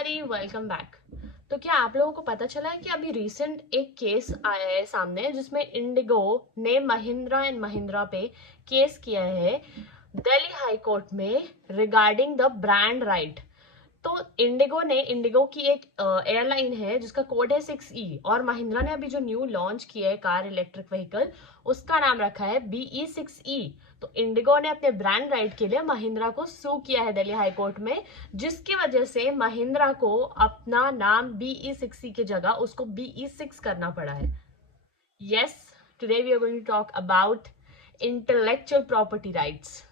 Everybody, welcome back. तो क्या आप लोगों को पता चला है कि अभी रिसेंट एक केस आया है सामने जिसमें इंडिगो ने महिंद्रा एंड महिंद्रा पे केस किया है दिल्ली हाई कोर्ट में रिगार्डिंग द ब्रांड राइट। तो इंडिगो की एक एयरलाइन है जिसका कोड है 6E और महिंद्रा ने अभी जो न्यू लॉन्च किया है कार इलेक्ट्रिक व्हीकल उसका नाम रखा है BE6E। तो इंडिगो ने अपने ब्रांड राइट के लिए महिंद्रा को सू किया है दिल्ली हाई कोर्ट में, जिसकी वजह से महिंद्रा को अपना नाम BE6E की जगह उसको BE6 करना पड़ा है। Yes, today we are going to talk about intellectual property rights.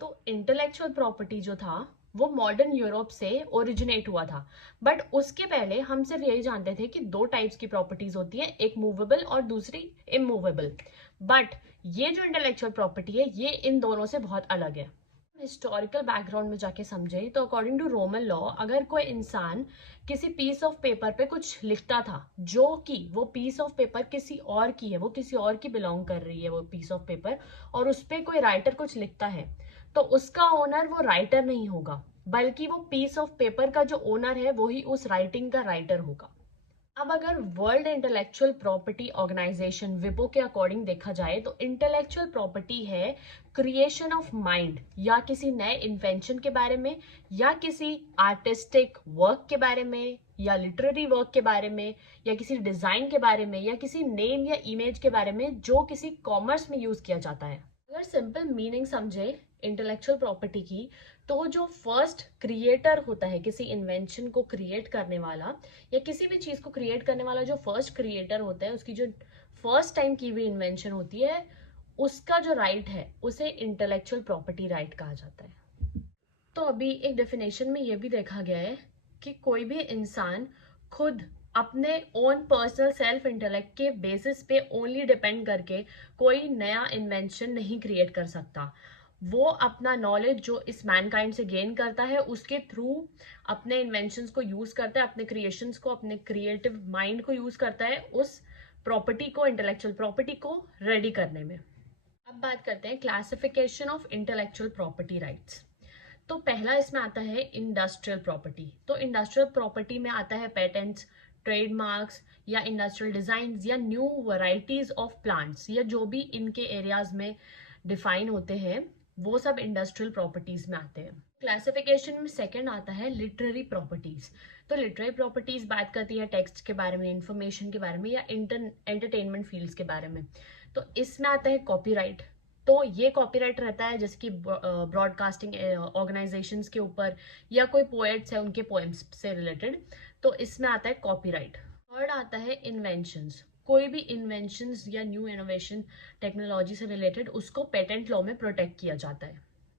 तो इंटेलेक्चुअल प्रॉपर्टी जो था वो मॉडर्न यूरोप से ओरिजिनेट हुआ था, बट उसके पहले हम सिर्फ यही जानते थे कि दो टाइप्स की प्रॉपर्टीज होती है, एक मूवेबल और दूसरी इमूवेबल। बट ये जो इंटेलेक्चुअल प्रॉपर्टी है ये इन दोनों से बहुत अलग है। हिस्टोरिकल बैकग्राउंड में जाके समझे तो अकॉर्डिंग टू रोमन लॉ, अगर कोई इंसान किसी पीस ऑफ पेपर पे कुछ लिखता था जो कि वो पीस ऑफ पेपर किसी और की है, वो किसी और की बिलोंग कर रही है वो पीस ऑफ पेपर, और उस पे कोई राइटर कुछ लिखता है, तो उसका ओनर वो राइटर नहीं होगा, बल्कि वो पीस ऑफ पेपर का जो ओनर है वही उस राइटिंग का राइटर होगा। अब अगर वर्ल्ड इंटेलेक्चुअल प्रॉपर्टी ऑर्गेनाइजेशन विपो के अकॉर्डिंग देखा जाए तो इंटेलेक्चुअल प्रॉपर्टी है क्रिएशन ऑफ माइंड, या किसी नए इन्वेंशन के बारे में, या किसी आर्टिस्टिक वर्क के बारे में, या लिटरेरी वर्क के बारे में, या किसी डिजाइन के बारे में, या किसी नेम या इमेज के बारे में जो किसी कॉमर्स में यूज किया जाता है। अगर सिंपल मीनिंग समझे इंटेलेक्चुअल प्रॉपर्टी की, तो जो फर्स्ट क्रिएटर होता है किसी इन्वेंशन को क्रिएट करने वाला, या किसी भी चीज को क्रिएट करने वाला, जो फर्स्ट क्रिएटर होता है उसकी जो फर्स्ट टाइम की हुई इन्वेंशन होती है, उसका जो राइट है उसे इंटेलेक्चुअल प्रॉपर्टी राइट कहा जाता है। तो अभी एक डेफिनेशन में यह भी देखा गया है कि कोई भी इंसान खुद अपने ओन पर्सनल सेल्फ इंटेलेक्ट के बेसिस पे ओनली डिपेंड करके कोई नया इन्वेंशन नहीं क्रिएट कर सकता। वो अपना नॉलेज जो इस मैनकाइंड से गेन करता है उसके थ्रू अपने इन्वेंशंस को यूज करता है, अपने क्रिएशंस को, अपने क्रिएटिव माइंड को यूज करता है उस प्रॉपर्टी को, इंटेलेक्चुअल प्रॉपर्टी को रेडी करने में। अब बात करते हैं classification of intellectual property rights. तो पहला इसमें आता है इंडस्ट्रियल प्रॉपर्टी। तो इंडस्ट्रियल प्रॉपर्टी में आता है पेटेंट्स, ट्रेडमार्क्स, या इंडस्ट्रियल डिजाइन, या न्यू वैरायटीज ऑफ प्लांट्स, या जो भी इनके एरियाज में डिफाइन होते हैं वो सब इंडस्ट्रियल प्रॉपर्टीज में आते हैं। क्लासिफिकेशन में सेकंड आता है लिटरेरी प्रॉपर्टीज। तो लिटरेरी प्रॉपर्टीज बात करती है टेक्स्ट के बारे में, इंफॉर्मेशन के बारे में, या एंटरटेनमेंट फील्ड्स के बारे में। तो इसमें आता है कॉपीराइट। तो ये कॉपीराइट रहता है जैसे कि ब्रॉडकास्टिंग ऑर्गेनाइजेशंस के ऊपर, या कोई पोएट्स है उनके पोएम्स से रिलेटेड, तो इसमें आता है कॉपीराइट। थर्ड आता है इन्वेंशंस। कोई भी इन्वेंशंस या न्यू इनोवेशन टेक्नोलॉजी से रिलेटेड उसको पेटेंट लॉ में प्रोटेक्ट किया जाता है।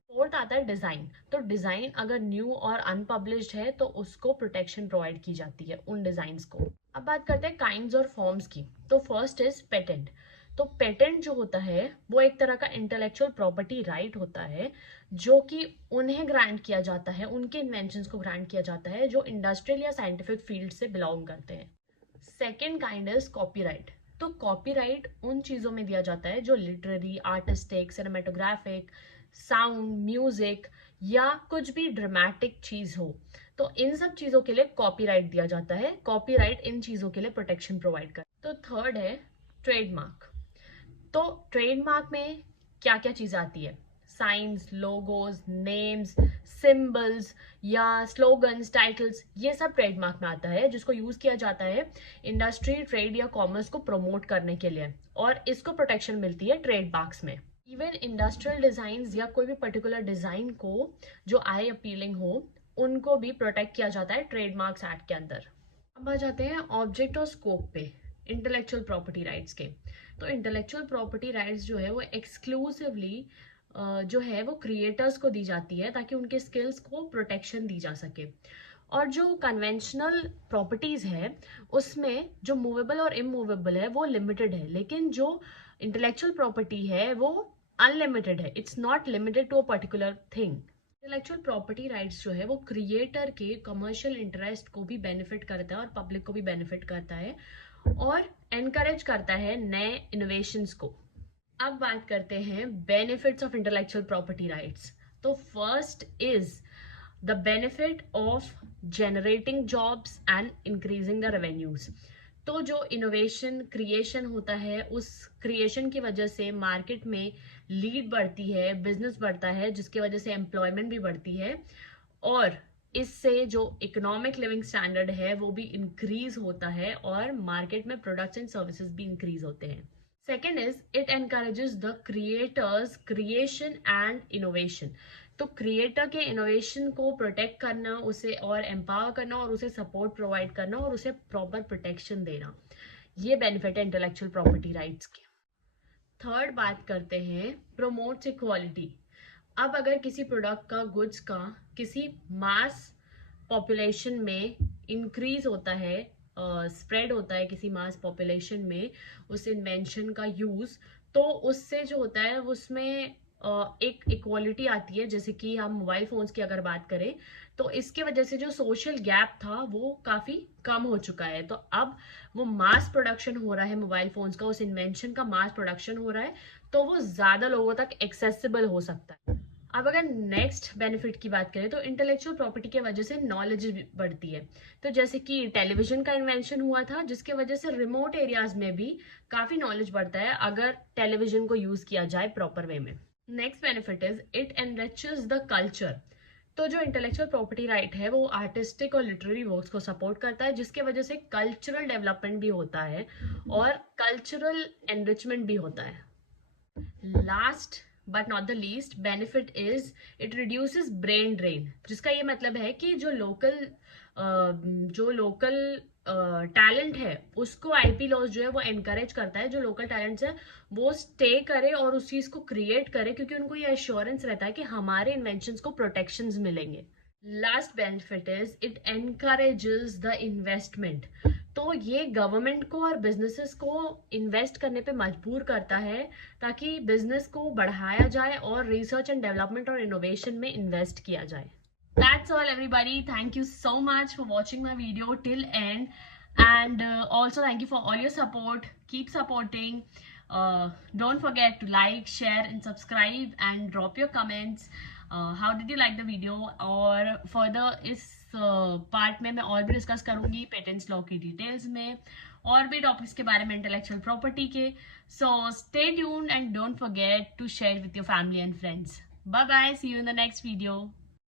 फोर्थ आता है डिजाइन। तो डिजाइन अगर न्यू और अनपब्लिश्ड है तो उसको प्रोटेक्शन प्रोवाइड की जाती है उन डिजाइन्स को। अब बात करते हैं काइंड्स और फॉर्म्स की। तो फर्स्ट इज पेटेंट। तो पेटेंट जो होता है वो एक तरह का इंटेलेक्चुअल प्रॉपर्टी राइट होता है जो कि उन्हें ग्रांट किया जाता है, उनके इन्वेंशंस को ग्रांट किया जाता है जो इंडस्ट्रियल या साइंटिफिक फील्ड से बिलोंग करते हैं। Second kind is copyright. तो कॉपीराइट उन चीजों में दिया जाता है जो लिटरेरी, आर्टिस्टिक, सिनेमेटोग्राफिक, साउंड, म्यूजिक, या कुछ भी ड्रामेटिक चीज हो, तो इन सब चीजों के लिए कॉपीराइट दिया जाता है। कॉपीराइट इन चीजों के लिए प्रोटेक्शन प्रोवाइड कर। तो थर्ड है ट्रेडमार्क। तो ट्रेडमार्क में क्या क्या चीज आती है? साइंस, लोगोज, नेम्स, सिंबल्स, या स्लोगन्स, टाइटल्स, ये सब ट्रेडमार्क में आता है जिसको यूज किया जाता है इंडस्ट्री, ट्रेड या कॉमर्स को प्रमोट करने के लिए, और इसको प्रोटेक्शन मिलती है ट्रेडमार्क्स में। इवन इंडस्ट्रियल डिजाइन या कोई भी पर्टिकुलर डिजाइन को जो आई अपीलिंग हो उनको भी प्रोटेक्ट किया जाता है ट्रेडमार्क्स एक्ट के अंदर। अब आ जाते हैं ऑब्जेक्ट और स्कोप पे इंटेलेक्चुअल प्रॉपर्टी राइट्स के। तो इंटेलेक्चुअल प्रॉपर्टी राइट्स जो है वो एक्सक्लूसिवली जो है वो क्रिएटर्स को दी जाती है ताकि उनके स्किल्स को प्रोटेक्शन दी जा सके। और जो कन्वेंशनल प्रॉपर्टीज है उसमें जो मूवेबल और इमूवेबल है वो लिमिटेड है, लेकिन जो इंटेलेक्चुअल प्रॉपर्टी है वो अनलिमिटेड है। It's not limited to a particular thing. Intellectual property rights जो है वो क्रिएटर के कमर्शियल इंटरेस्ट को भी बेनिफिट करता है और पब्लिक को भी बेनिफिट करता है, और एनकरेज करता है नए इनोवेशंस को। अब बात करते हैं benefits of intellectual property rights. तो first is the benefit of generating jobs and increasing the revenues. तो जो इनोवेशन क्रिएशन होता है, उस क्रिएशन की वजह से मार्केट में लीड बढ़ती है, बिजनेस बढ़ता है, जिसकी वजह से एम्प्लॉयमेंट भी बढ़ती है, और इससे जो इकोनॉमिक लिविंग स्टैंडर्ड है वो भी इंक्रीज होता है, और मार्केट में प्रोडक्ट्स एंड सर्विसेज भी इंक्रीज होते हैं। Second is it encourages the creators creation and innovation. तो क्रिएटर के इनोवेशन को प्रोटेक्ट करना, उसे और एम्पावर करना, और उसे सपोर्ट प्रोवाइड करना, और उसे प्रॉपर प्रोटेक्शन देना, ये बेनिफिट है इंटेलेक्चुअल प्रॉपर्टी राइट्स के। थर्ड बात करते हैं प्रोमोट्स इक्वालिटी। अब अगर किसी प्रोडक्ट का, गुड्स का किसी मास पॉपुलेशन में इंक्रीज होता है, स्प्रेड होता है किसी मास पॉपुलेशन में उस इन्वेंशन का यूज, तो उससे जो होता है उसमें एक इक्वालिटी आती है। जैसे कि हम मोबाइल फोन्स की अगर बात करें, तो इसके वजह से जो सोशल गैप था वो काफी कम हो चुका है। तो अब वो मास प्रोडक्शन हो रहा है मोबाइल फोन्स का, उस इन्वेंशन का मास प्रोडक्शन हो रहा है, तो वो ज्यादा लोगों तक एक्सेसिबल हो सकता है। अब अगर नेक्स्ट बेनिफिट की बात करें, तो इंटेलेक्चुअल प्रॉपर्टी की वजह से नॉलेज बढ़ती है। तो जैसे कि टेलीविजन का इन्वेंशन हुआ था, जिसके वजह से रिमोट एरियाज में भी काफी नॉलेज बढ़ता है अगर टेलीविजन को यूज किया जाए प्रॉपर वे में। Next benefit is it enriches the culture. तो जो इंटेलेक्चुअल प्रॉपर्टी राइट है वो आर्टिस्टिक और लिटरेरी वर्क्स को सपोर्ट करता है, जिसके वजह से कल्चरल डेवलपमेंट भी होता है और कल्चरल एनरिचमेंट भी होता है। Last but not the least benefit is it reduces brain drain, जिसका ये मतलब है कि जो लोकल टैलेंट है उसको आईपी लॉज जो है वो एनकरेज करता है, जो लोकल टैलेंट्स है वो स्टे करे और उस चीज को क्रिएट करे, क्योंकि उनको ये एश्योरेंस रहता है कि हमारे इन्वेंशंस को प्रोटेक्शंस मिलेंगे। Last benefit is it encourages the investment. तो ये गवर्नमेंट को और बिजनेसेस को इन्वेस्ट करने पे मजबूर करता है, ताकि बिजनेस को बढ़ाया जाए और रिसर्च एंड डेवलपमेंट और इनोवेशन में इन्वेस्ट किया जाए। That's all everybody. Thank you so much for watching my video till end, and also thank you for all your support. Keep supporting. Don't forget to like, share and subscribe and drop your comments. How did you like the video? और further इस part में मैं और भी discuss करूंगी patents law की details में, और भी टॉपिक्स के बारे में इंटेलेक्चुअल प्रॉपर्टी के। So stay tuned and don't forget to share with your family and friends. Bye bye, see you in the next video.